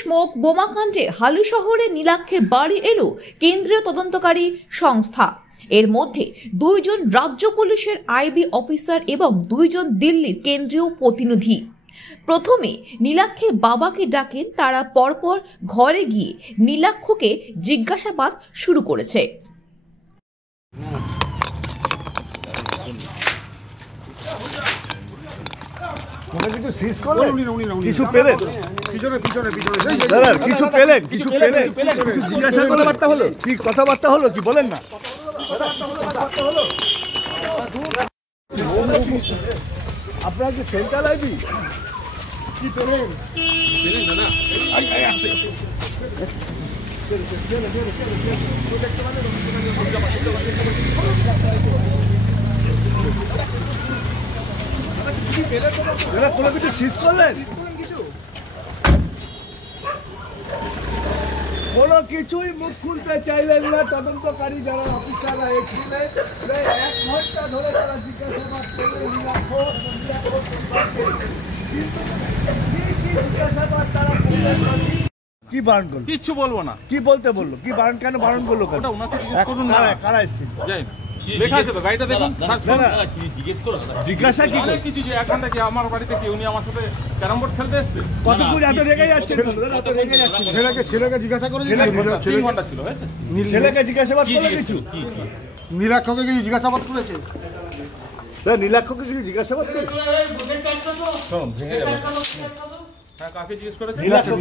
Smoke বোমাকাণ্ডে হালু শহরে নীলাক্ষের বাড়ি এলো কেন্দ্রীয় তদন্তকারী সংস্থা। এর মধ্যে 2 জন রাজ্য পুলিশের আইবি অফিসার এবং 2 জন দিল্লির কেন্দ্রীয় প্রতিনিধি। প্রথমে নীলাক্ষের বাবাকে ডাকেন তারা, পরপর ঘরে গিয়ে নীলাক্ষকে জিজ্ঞাসাবাদ শুরু করেছে। কিছু পেলেন? কিছু পেলেন? কিছু পেলেন? জিজ্ঞাসা কথাবার্তা হলো? কি কথাবার্তা হলো? কি বলেন না? আপনার যে সেন্ট্রাল আইবি কি পেলেন? কোনো কিছু সিজ করলেন? কোনো কিছুই মুখ খুলতে চাইলেন না তদন্তকারী যারা অফিসাররা এসেছিলেন। 1 ঘন্টা ধরে তারা জিজ্ঞাসাবাদ করলেন জিজ্ঞাসাবাদ তারা কি বারণ করলো? কিচ্ছু বলবো না। কি বলতে বললো? কি বারণ, কেন বারণ করলো? কারা এসেছিল? যাই না, লেখা আছে তো, গাড়িটা দেখুন। জিজ্ঞাসা কি কিছু যে এখন থেকে আমার বাড়িতে কি উনি আমার সাথে ক্যারাম বোর্ড খেলতে এসছে? কতক্ষণ এত রেগে যাচ্ছেন? ছেলেকে জিজ্ঞাসা করে 3 ঘন্টা ছিল, হয়েছে? ছেলেকে জিজ্ঞাসাবাদ করলো কিছু? নীলাক্ষকে কিছু জিজ্ঞাসাবাদ করেছে? নীলাক্ষকে কিছু জিজ্ঞাসাবাদ করে? শোন, ভেঙে যাবে। হ্যাঁ, কাকে জিজ্ঞেস করেছে?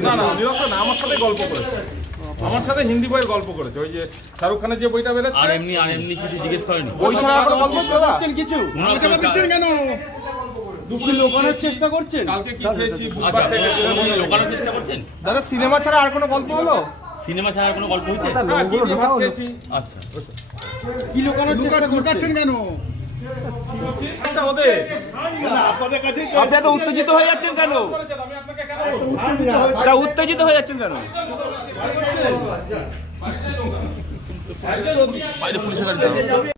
না না, নীলাক্ষ না, আমার সাথে গল্প করেছে। আমার সাথে হিন্দি বইয়ের গল্প করেছে, ওই যে শাহরুখ খানের যে বইটা বেরোচ্ছে। আর এমনি কিছু জিজ্ঞেস করেনি? বই ছাড়া আর গল্প করছেন কিছু? দিচ্ছেন কেন? দুঃখী লোকানোর চেষ্টা করছেন। কালকে কি খেয়েছি বুধবার থেকে লোকানোর চেষ্টা করছেন? দাদা সিনেমা ছাড়া আর কোনো গল্প হলো? সিনেমা ছাড়া কোনো গল্প হয়েছে? হ্যাঁ, কি দিয়ে ভাত খেয়েছি। আচ্ছা, কি লোকানোর চেষ্টা লুকাচ্ছেন কেন? একটা ওদের আপনাদের কাছে আপনি এত উত্তেজিত হয়ে যাচ্ছেন কেন? আমি আপনাকে কেন বলবো? উত্তেজিত হয়ে যাচ্ছেন কেন? বাইরে পুলিশের গাড়ি